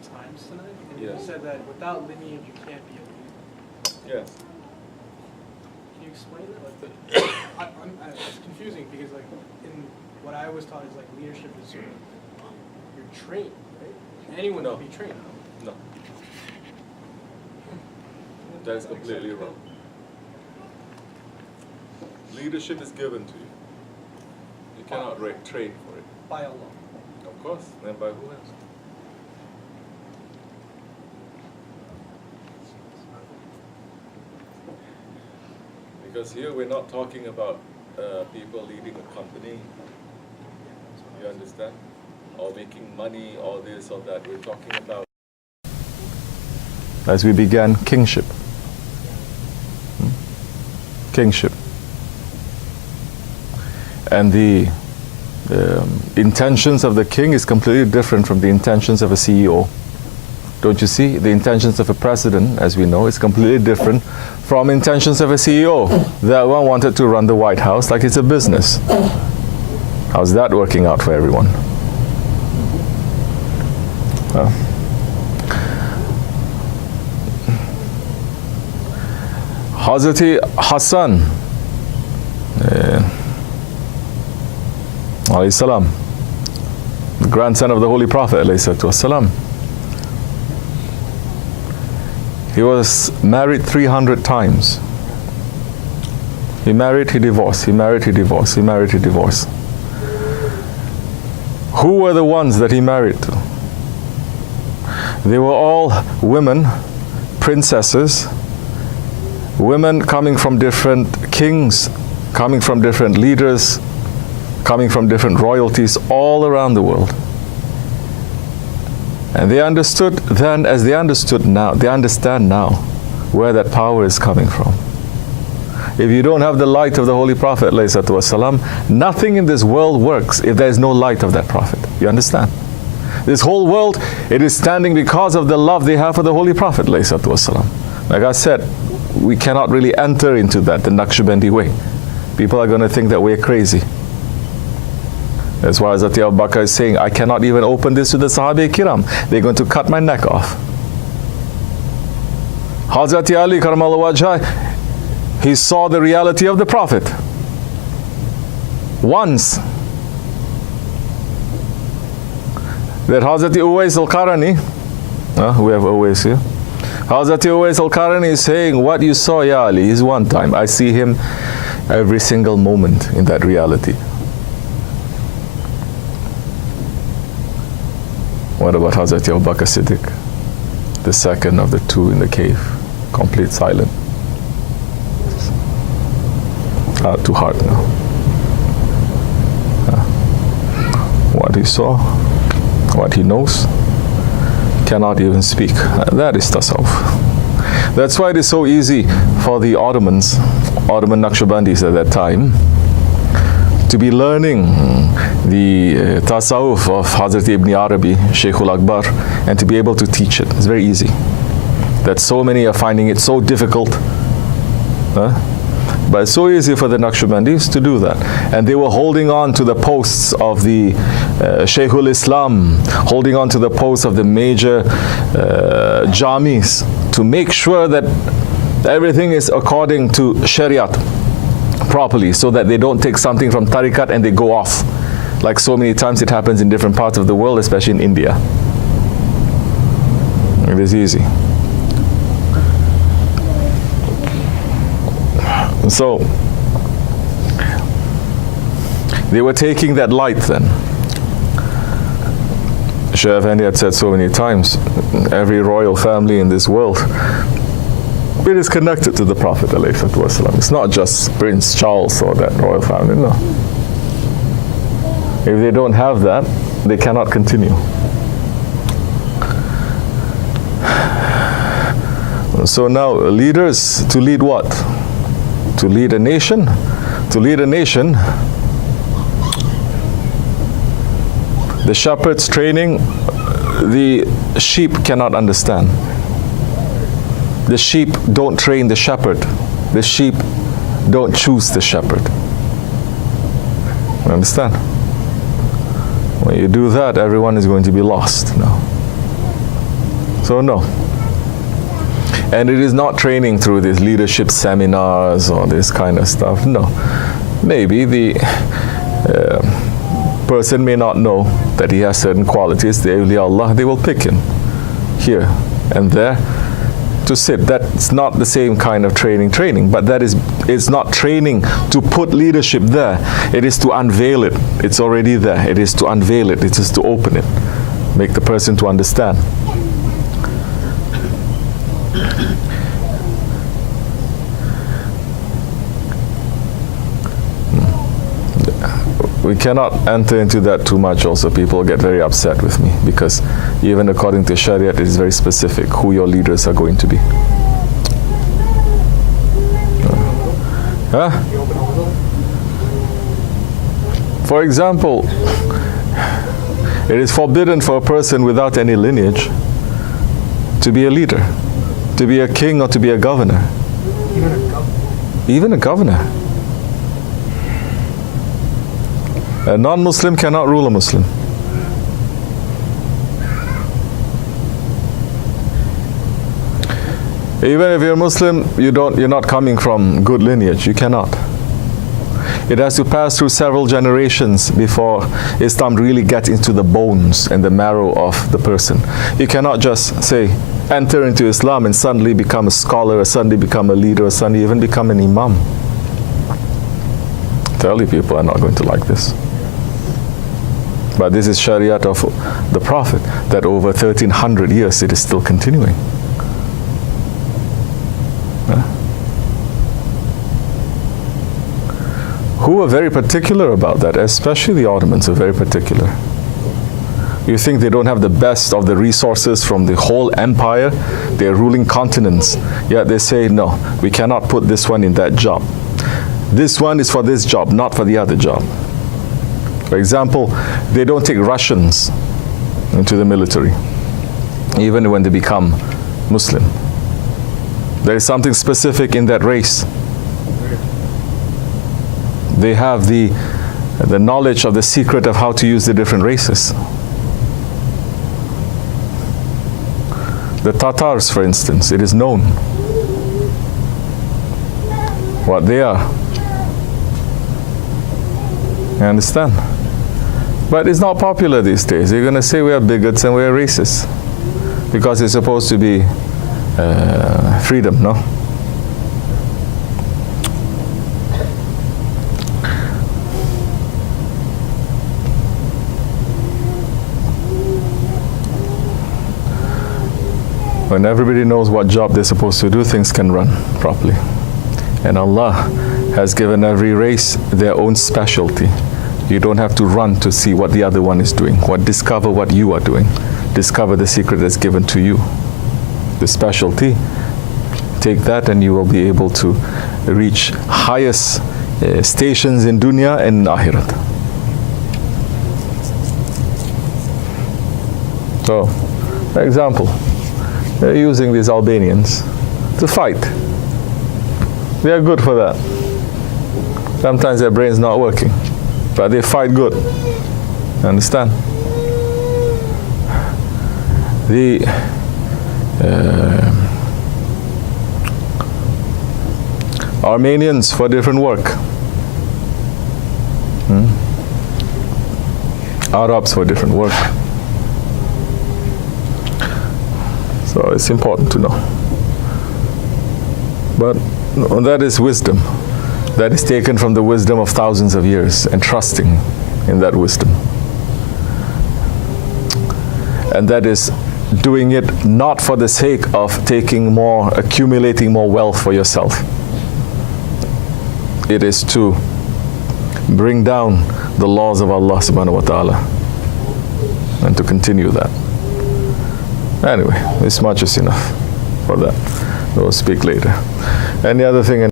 times tonight, and Yes. you said that without lineage you can't be a leader. Yes. Can you explain that? It's confusing because like in what I was taught is like leadership is sort of you're trained, right? Anyone No. can be trained. No. That is completely wrong. Leadership is given to you. You cannot train for it. By Allah. Of course. Then by who else? Because here we're not talking about people leading a company, you understand? Or making money, or this or that. We're talking about, as we began, kingship. Kingship. And the intentions of the king is completely different from the intentions of a CEO. Don't you see? The intentions of a president, as we know, is completely different from intentions of a CEO. That one wanted to run the White House like it's a business. How's that working out for everyone? Hazreti Hassan, alayhi salam, the grandson of the Holy Prophet, alayhi salatu wassalam. He was married 300 times. He married, he divorced, he married, he divorced, he married, he divorced. Who were the ones that he married to? They were all women, princesses, women coming from different kings, coming from different leaders, coming from different royalties all around the world. And they understood then as they understood now, they understand now where that power is coming from. If you don't have the light of the Holy Prophet, ﷺ, nothing in this world works if there is no light of that Prophet. You understand? This whole world, it is standing because of the love they have for the Holy Prophet, ﷺ. Like I said, we cannot really enter into that, the Naqshbandi way. People are going to think that we're crazy. That's why Hazrat Abu Bakr is saying, I cannot even open this to the Sahabe Kiram. They're going to cut my neck off. Hazrat Ali Karamallahu Wajhah, he saw the reality of the Prophet. Once. That Hazrat Uwais al-Qarani, we have Uwais here. Hazrat Uwais al-Qarani is saying, what you saw, Ya Ali, is one time. I see him every single moment in that reality. What about Hazrat Abu Bakr Siddiq? The second of the two in the cave, complete silent. Heart to heart now. What he saw, what he knows, cannot even speak. That is tasawwuf. That's why it is so easy for the Ottoman Naqshbandis at that time to be learning the tasawwuf of Hazrat Ibn Arabi, Shaykhul Akbar, and to be able to teach it. It's very easy. That so many are finding it so difficult. But it's so easy for the Naqshbandis to do that. And they were holding on to the posts of the Shaykhul Islam, holding on to the posts of the major jamis to make sure that everything is according to Shariat properly, so that they don't take something from tariqat and they go off. Like so many times it happens in different parts of the world, especially in India. It is easy. So, they were taking that light then. Shaykh Effendi had said so many times, every royal family in this world, it is connected to the Prophet ﷺ. It's not just Prince Charles or that royal family, no. If they don't have that, they cannot continue. So now, leaders, to lead what? To lead a nation? To lead a nation, the shepherd's training, the sheep cannot understand. The sheep don't train the shepherd. The sheep don't choose the shepherd. You understand? When you do that, everyone is going to be lost now. So no. And it is not training through these leadership seminars or this kind of stuff. No. Maybe the person may not know that he has certain qualities. The awliya Allah, they will pick him here and there to sit. That's not the same kind of training, but it's not training to put leadership there. It is to unveil it. It's already there. It is to unveil it. It is to open it. Make the person to understand. We cannot enter into that too much also. People get very upset with me because even according to Sharia, it is very specific who your leaders are going to be. Huh? For example, it is forbidden for a person without any lineage to be a leader, to be a king or to be a governor. Even a governor. A non-Muslim cannot rule a Muslim. Even if you're Muslim, you're not coming from good lineage. You cannot. It has to pass through several generations before Islam really gets into the bones and the marrow of the person. You cannot just say, enter into Islam and suddenly become a scholar, or suddenly become a leader, or suddenly even become an imam. Tell you, people are not going to like this. But this is Shariat of the Prophet, that over 1300 years it is still continuing. Who were very particular about that, especially the Ottomans are very particular. You think they don't have the best of the resources from the whole empire? They're ruling continents. Yet they say, no, we cannot put this one in that job. This one is for this job, not for the other job. For example, they don't take Russians into the military, even when they become Muslim. There is something specific in that race. They have the knowledge of the secret of how to use the different races. The Tatars, for instance, it is known what they are. You understand? But it's not popular these days. You're going to say we are bigots and we are racists because it's supposed to be freedom, no? When everybody knows what job they're supposed to do, things can run properly. And Allah has given every race their own specialty. You don't have to run to see what the other one is doing. Discover what you are doing. Discover the secret that's given to you. The specialty. Take that and you will be able to reach highest stations in dunya and akhirat. So, for example, they're using these Albanians to fight. They are good for that. Sometimes their brain's not working, but they fight good. Understand? The Armenians for different work. Arabs for different work. So it's important to know. But that is wisdom. That is taken from the wisdom of thousands of years and trusting in that wisdom. And that is doing it not for the sake of accumulating more wealth for yourself. It is to bring down the laws of Allah subhanahu wa ta'ala and to continue that. Anyway, this much is enough for that. We'll speak later. Any other thing?